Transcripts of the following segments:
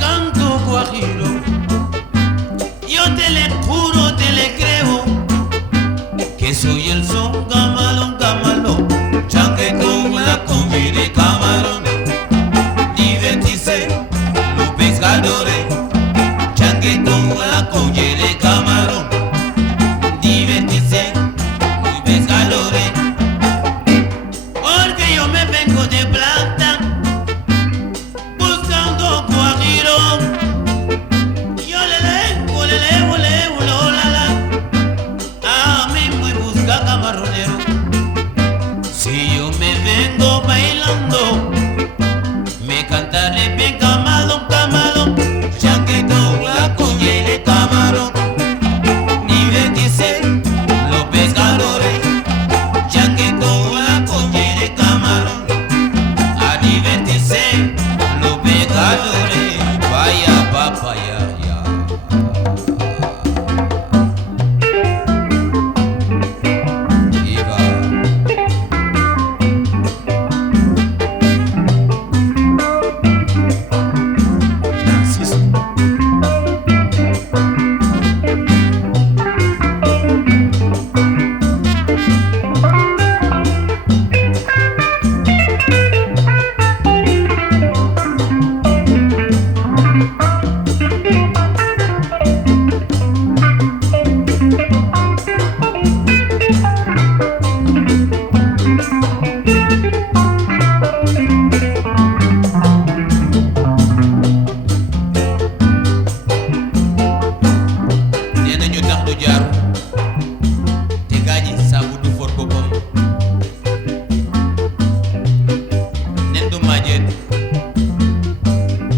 canto guajiro. Yo te le juro, te le creo, que soy el son camalón, camalón, chanque con la combi de camarón. Divertirse los pescadores, chanque con la combi de camarón. Divertirse los pescadores, porque yo me vengo de plata buscando guajiro. Yo a mí me busca camaronero. Si yo me vengo bailando, me cantaré bien camarón, camarón, chanquetón, la cuña de camarón. Divertirse los pescadores, chanquetón, la cuña de camarón. A divertirse los pescadores, vaya papaya, ya.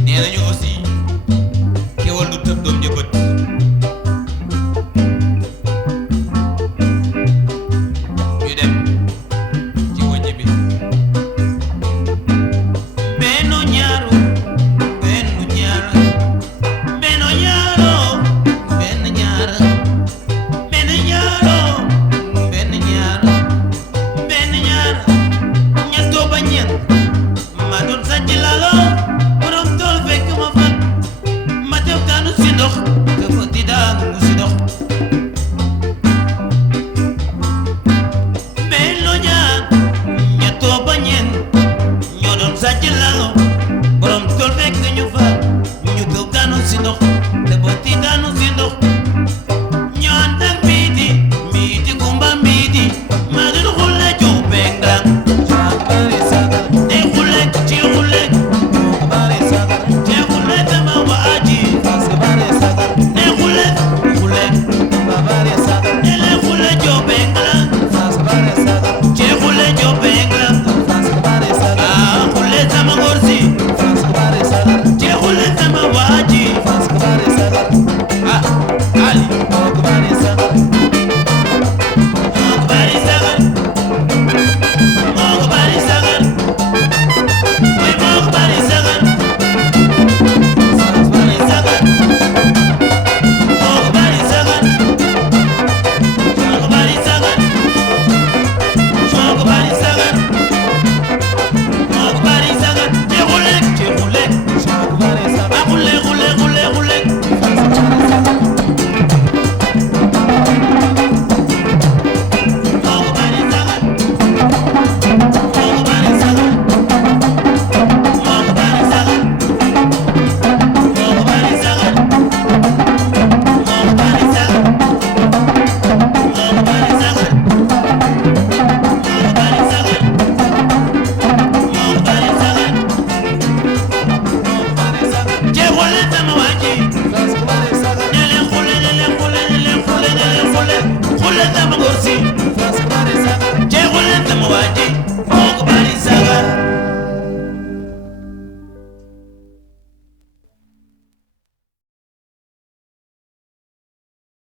Nee nañu aussi kéwal du tëb doom ja bët.